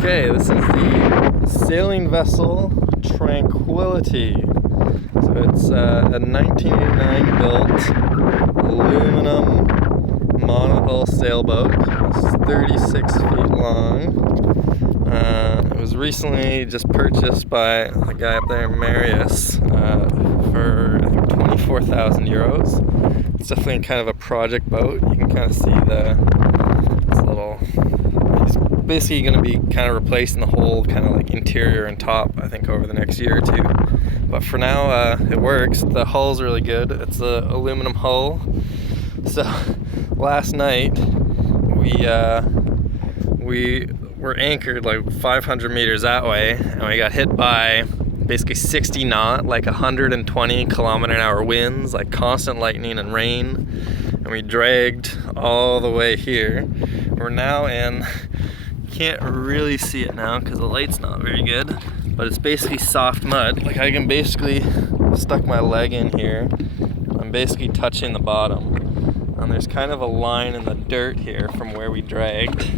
Okay, this is the sailing vessel Tranquility. So it's a 1989 built aluminum monohull sailboat. It's 36 feet long. It was recently just purchased by a guy up there in Marius for I think 24,000 euros. It's definitely kind of a project boat. You can kind of see this little. He's basically going to be kind of replacing the whole kind of like interior and top, I think, over the next year or two. But for now, it works. The hull's really good. It's an aluminum hull. So last night we were anchored like 500 meters that way, and we got hit by basically 60 knot, like 120 kilometer an hour winds, like constant lightning and rain, and we dragged all the way here. We're now in, can't really see it now because the light's not very good, but it's basically soft mud. Like I can basically stuck my leg in here. I'm basically touching the bottom, and there's kind of a line in the dirt here from where we dragged.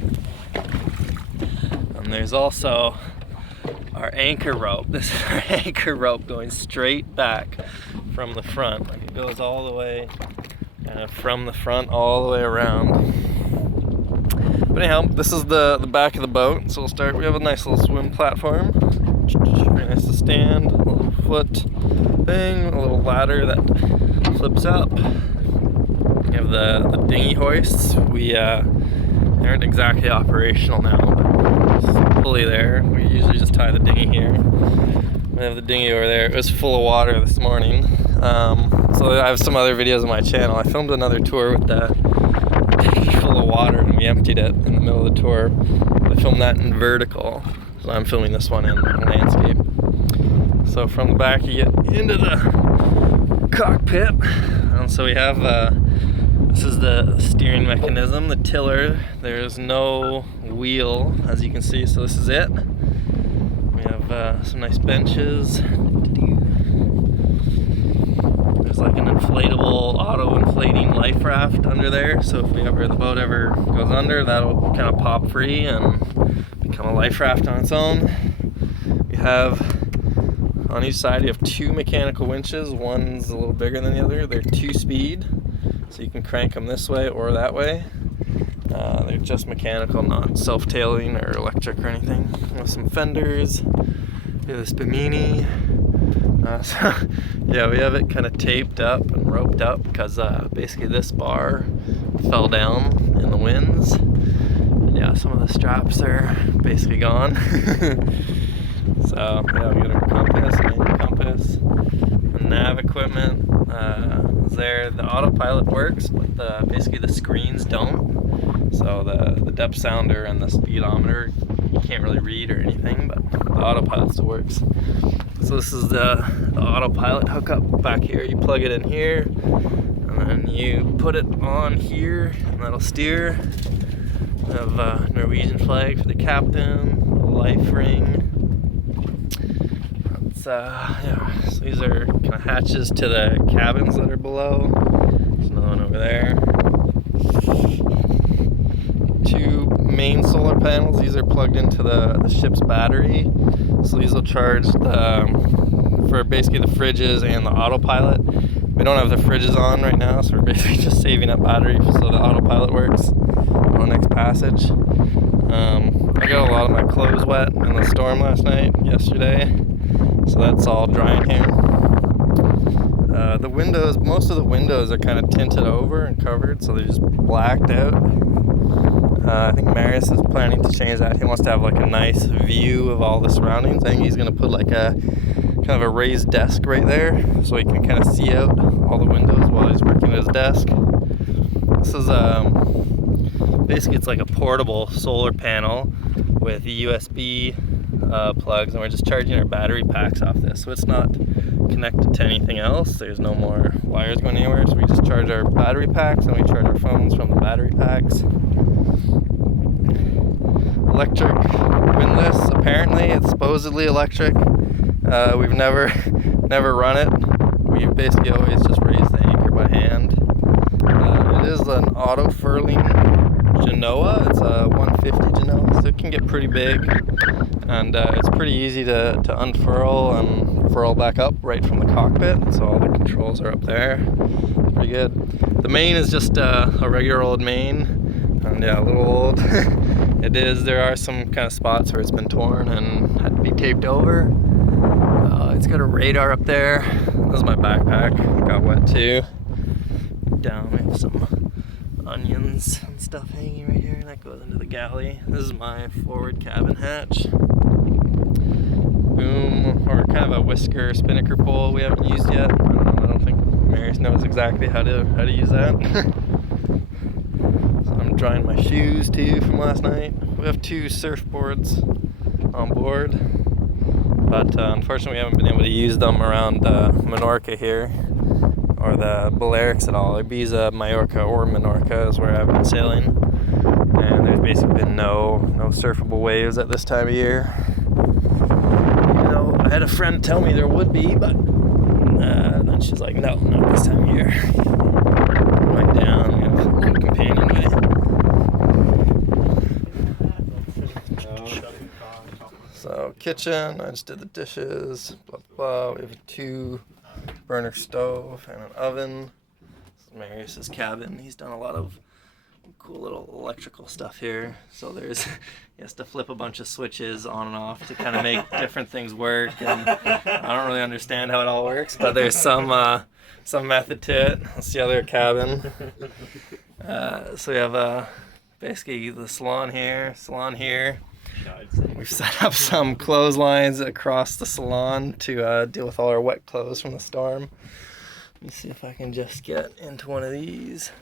And there's also our anchor rope. This is our anchor rope going straight back from the front. Like it goes all the way from the front all the way around. But anyhow, this is the back of the boat. So we'll start. We have a nice little swim platform. Very nice to stand. A little foot thing. A little ladder that flips up. We have the dinghy hoists. They aren't exactly operational now, but it's fully there. We usually just tie the dinghy here. We have the dinghy over there. It was full of water this morning. So I have some other videos on my channel. I filmed another tour with the dinghy full of water, and we emptied it in the middle of the tour. I filmed that in vertical, so I'm filming this one in landscape. So from the back you get into the cockpit, and so we have this is the steering mechanism, the tiller. There's no wheel, as you can see, so this is it. We have some nice benches. There's like an inflatable, auto-inflating life raft under there, so if the boat ever goes under, that'll kind of pop free and become a life raft on its own. We have, on each side, you have two mechanical winches. One's a little bigger than the other. They're 2-speed. So you can crank them this way or that way. They're just mechanical, not self-tailing or electric or anything. We have some fenders. We have this Bimini. So yeah, we have it kind of taped up and roped up because basically this bar fell down in the winds. And yeah, some of the straps are basically gone. So yeah, we got our compass, main compass, the nav equipment. There, the autopilot works, but basically the screens don't. So the depth sounder and the speedometer you can't really read or anything, but the autopilot still works. So this is the autopilot hookup back here. You plug it in here, and then you put it on here, and that'll steer. We have a Norwegian flag for the captain, a life ring. Yeah, so these are kind of hatches to the cabins that are below. There's another one over there. Two main solar panels. These are plugged into the ship's battery. So these will charge for basically the fridges and the autopilot. We don't have the fridges on right now, so we're basically just saving up battery so the autopilot works on the next passage. I got a lot of my clothes wet in the storm yesterday. So that's all drying here. The windows, most of the windows are kind of tinted over and covered, so they're just blacked out. I think Marius is planning to change that. He wants to have like a nice view of all the surroundings. I think he's going to put like a kind of a raised desk right there, so he can kind of see out all the windows while he's working at his desk. This is basically it's like a portable solar panel with USB plugs, and we're just charging our battery packs off this, so it's not connected to anything else. There's no more wires going anywhere, so we just charge our battery packs and we charge our phones from the battery packs. Electric windlass, apparently it's supposedly electric. We've never run it. We basically always just raise the anchor by hand. It is an auto furling Genoa. It's a 150 Genoa, so it can get pretty big, and it's pretty easy to unfurl and furl back up right from the cockpit. So all the controls are up there. It's pretty good. The main is just a regular old main, and yeah, a little old. It is. There are some kind of spots where it's been torn and had to be taped over. It's got a radar up there. This is my backpack. Got wet too. Down, we have some onions and stuff hanging right here. That goes into the galley. This is my forward cabin hatch. Boom, or kind of a whisker spinnaker pole we haven't used yet. I don't think Marius knows exactly how to use that. So I'm drying my shoes too from last night. We have 2 surfboards on board, but unfortunately we haven't been able to use them around Menorca here, or the Balearics at all. Ibiza, Mallorca, or Menorca is where I've been sailing, and there's basically been no surfable waves at this time of year. Even though I had a friend tell me there would be, but then she's like, no, not this time of year. Went down, we have a little companionway. So kitchen, I just did the dishes, blah blah. We have a 2 burner stove and an oven. This is Marius's cabin. He's done a lot of cool little electrical stuff here. So he has to flip a bunch of switches on and off to kind of make different things work. And I don't really understand how it all works, but there's some method to it. That's the other cabin. So we have basically the salon here. We've set up some clotheslines across the salon to deal with all our wet clothes from the storm. Let me see if I can just get into one of these.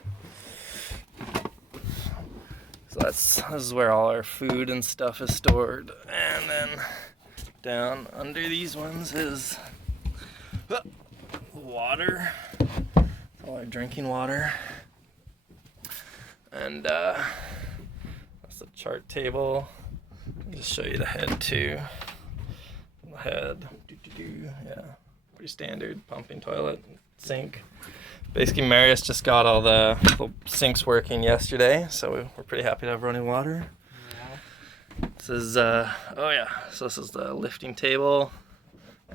So this is where all our food and stuff is stored. And then down under these ones is water. All our drinking water. And that's the chart table. I'll just show you the head too. The head, yeah, pretty standard pumping toilet, sink. Basically, Marius just got all the sinks working yesterday, so we're pretty happy to have running water. Yeah. This is so this is the lifting table.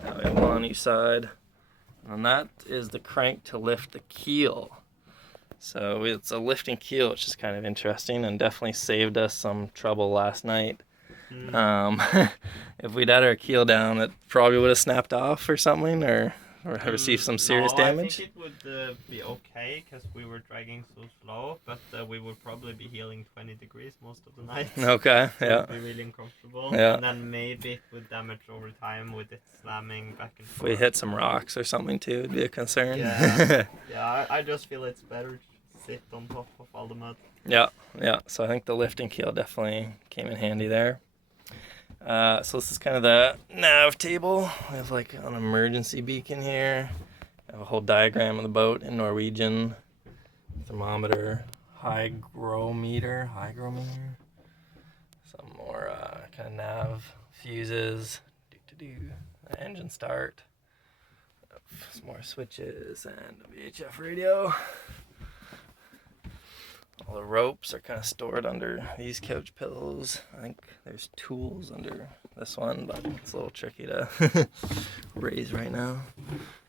We have one on each side, and that is the crank to lift the keel. So it's a lifting keel, which is kind of interesting and definitely saved us some trouble last night. If we'd had our keel down, it probably would have snapped off or something, or have received some serious damage. I think it would be okay because we were dragging so slow, but we would probably be heeling 20 degrees most of the night. Okay, so yeah. It would be really uncomfortable. Yeah. And then maybe it would damage over time with it slamming back and forth. If we hit some rocks or something too, it'd be a concern. Yeah, yeah. I just feel it's better to sit on top of all the mud. Yeah. So I think the lifting keel definitely came in handy there. So this is kind of the nav table. We have like an emergency beacon here. I have a whole diagram of the boat in Norwegian. Thermometer, hygrometer. Some more kind of nav fuses. The engine start. Some more switches and a VHF radio. All the ropes are kind of stored under these couch pillows. I think there's tools under this one, but it's a little tricky to raise right now.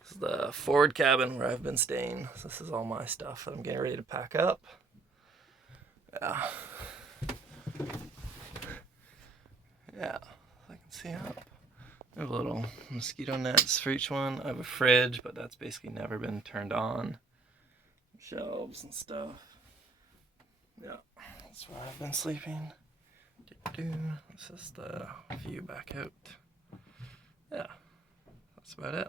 This is the forward cabin where I've been staying. So this is all my stuff that I'm getting ready to pack up. Yeah, I can see up. I have little mosquito nets for each one. I have a fridge, but that's basically never been turned on. Shelves and stuff. Yeah, that's where I've been sleeping. This is the view back out. Yeah, that's about it.